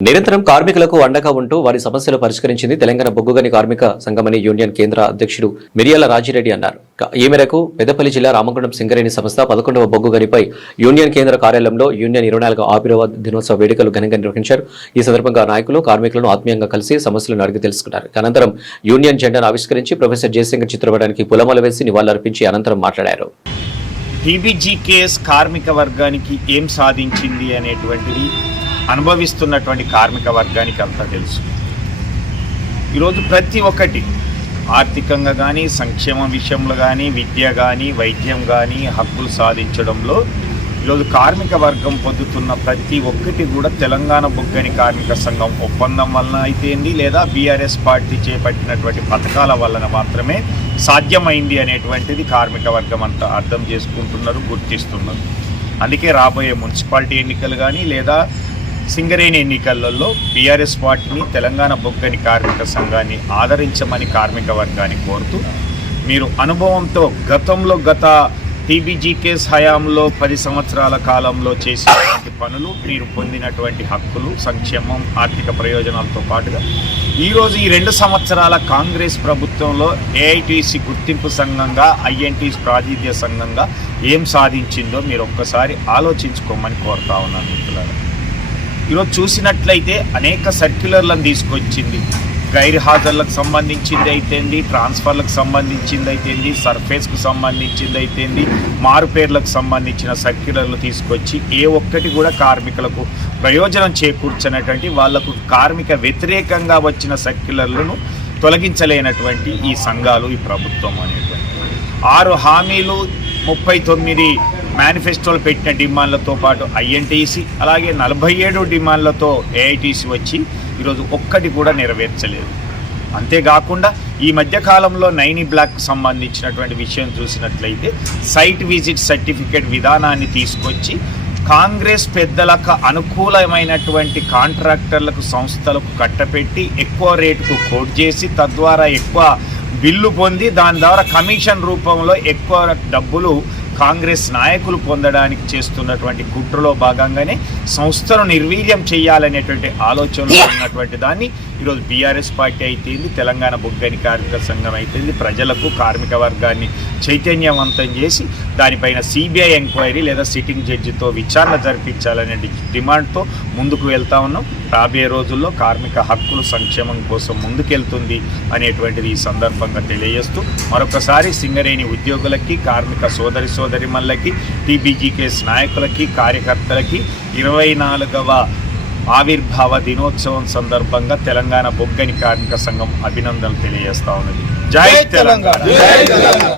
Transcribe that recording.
నిరంతరం కార్మికులకు అండగా ఉంటూ వారి సమస్యలు పరిష్కరించింది తెలంగాణ బొగ్గుగని కార్మిక సంఘమని యూనియన్ కేంద్ర అధ్యక్షుడు మిరియాల రాజిరెడ్డి అన్నారు. ఈ మేరకు పెద్దపల్లి జిల్లా రామగుండం సింగరేణి సంస్థ 11వ బొగ్గుగనిపై యూనియన్ కేంద్ర కార్యాలయంలో యూనియన్ 24వ ఆవిర్భావ దినోత్సవ వేడుకలు ఘనంగా నిర్వహించారు. ఈ సందర్భంగా నాయకులు కార్మికులను ఆత్మీయంగా కలిసి సమస్యలను అడిగి తెలుసుకున్నారు. అనంతరం యూనియన్ జెండాను ఆవిష్కరించి ప్రొఫెసర్ జయశంకర్ చిత్రపటానికి పూలమాల వేసి నివాళులర్పించి అనంతరం మాట్లాడారు. టీబీజీకేఎస్ కార్మిక వర్గానికి ఏం సాధించింది అనేటువంటిది అనుభవిస్తున్నటువంటి కార్మిక వర్గానికి అంతా తెలుసు. ఈరోజు ప్రతి ఒక్కటి ఆర్థికంగా కానీ, సంక్షేమ విషయంలో కానీ, విద్య కానీ, వైద్యం కానీ, హక్కులు సాధించడంలో ఈరోజు కార్మిక వర్గం పొందుతున్న ప్రతి ఒక్కటి కూడా తెలంగాణ బొగ్గని కార్మిక సంఘం ఒప్పందం వలన అయితేంది, లేదా బీఆర్ఎస్ పార్టీ చేపట్టినటువంటి పథకాల వలన మాత్రమే సాధ్యమైంది అనేటువంటిది కార్మిక వర్గం అంతా అర్థం చేసుకుంటున్నారు, గుర్తిస్తున్నారు. అందుకే రాబోయే మున్సిపాలిటీ ఎన్నికలు కానీ, లేదా సింగరేణి ఎన్నికలలో బీఆర్ఎస్ పార్టీని, తెలంగాణ బొగ్గని కార్మిక సంఘాన్ని ఆదరించమని కార్మిక వర్గాన్ని కోరుతూ, మీరు అనుభవంతో గత టీబీజీకేఎస్ హయాంలో 10 సంవత్సరాల కాలంలో చేసినటువంటి పనులు, మీరు పొందినటువంటి హక్కులు, సంక్షేమం, ఆర్థిక ప్రయోజనాలతో పాటుగా ఈరోజు ఈ 2 సంవత్సరాల కాంగ్రెస్ ప్రభుత్వంలో ఏఐటీసీ గుర్తింపు సంఘంగా, ఐఎన్టీసీ ప్రాతినిధ్య సంఘంగా ఏం సాధించిందో మీరు ఒక్కసారి ఆలోచించుకోమని కోరుతా ఉన్నాను మిత్రులారా. ఈరోజు చూసినట్లయితే అనేక సర్క్యులర్లను తీసుకొచ్చింది. గైర్ హాజర్లకు సంబంధించింది అయితేంది, ట్రాన్స్ఫర్లకు సంబంధించింది అయితేంది, సర్ఫేస్కు సంబంధించింది అయితేంది, మారుపేర్లకు సంబంధించిన సర్క్యులర్లు తీసుకొచ్చి ఏ ఒక్కటి కూడా కార్మికులకు ప్రయోజనం చేకూర్చినటువంటి, వాళ్లకు కార్మిక వ్యతిరేకంగా వచ్చిన సర్క్యులర్లను తొలగించలేనటువంటి ఈ సంఘాలు, ఈ ప్రభుత్వం అనేటువంటి 6 హామీలు, 39 మేనిఫెస్టోలు పెట్టిన డిమాండ్లతో పాటు ఐఎన్టీసీ, అలాగే 47 డిమాండ్లతో ఏఐటీసీ వచ్చి ఈరోజు ఒక్కటి కూడా నెరవేర్చలేదు. అంతేకాకుండా ఈ మధ్యకాలంలో నైని బ్లాక్కు సంబంధించినటువంటి విషయం చూసినట్లయితే సైట్ విజిట్ సర్టిఫికేట్ విధానాన్ని తీసుకొచ్చి కాంగ్రెస్ పెద్దలకు అనుకూలమైనటువంటి కాంట్రాక్టర్లకు, సంస్థలకు కట్టపెట్టి ఎక్కువ రేటుకు కోట్ చేసి, తద్వారా ఎక్కువ బిల్లు పొంది, దాని ద్వారా కమిషన్ రూపంలో ఎక్కువ డబ్బులు కాంగ్రెస్ నాయకులు పొందడానికి చేస్తున్నటువంటి కుట్రలో భాగంగానే సంస్థను నిర్వీర్యం చేయాలనేటువంటి ఆలోచనలో ఉన్నటువంటి దాన్ని ఈరోజు బీఆర్ఎస్ పార్టీ అయితేంది, తెలంగాణ బొగ్గని కార్మిక సంఘం అయితేంది, ప్రజలకు, కార్మిక వర్గాన్ని చైతన్యవంతం చేసి దానిపైన సిబిఐ ఎంక్వైరీ లేదా సిట్టింగ్ జడ్జితో విచారణ జరిపించాలనే డిమాండ్తో ముందుకు వెళ్తా ఉన్నాం. రాబోయే రోజుల్లో కార్మిక హక్కులు, సంక్షేమం కోసం ముందుకెళ్తుంది అనేటువంటిది ఈ సందర్భంగా తెలియజేస్తూ, మరొకసారి సింగరేణి ఉద్యోగులకి, కార్మిక సోదరిమణులకి, టీబీజీకేఎస్ నాయకులకి, కార్యకర్తలకి 24వ ఆవిర్భావ దినోత్సవం సందర్భంగా తెలంగాణ బొగ్గని కార్మిక సంఘం అభినందనలు తెలియజేస్తా ఉన్నది. జై తెలంగాణ.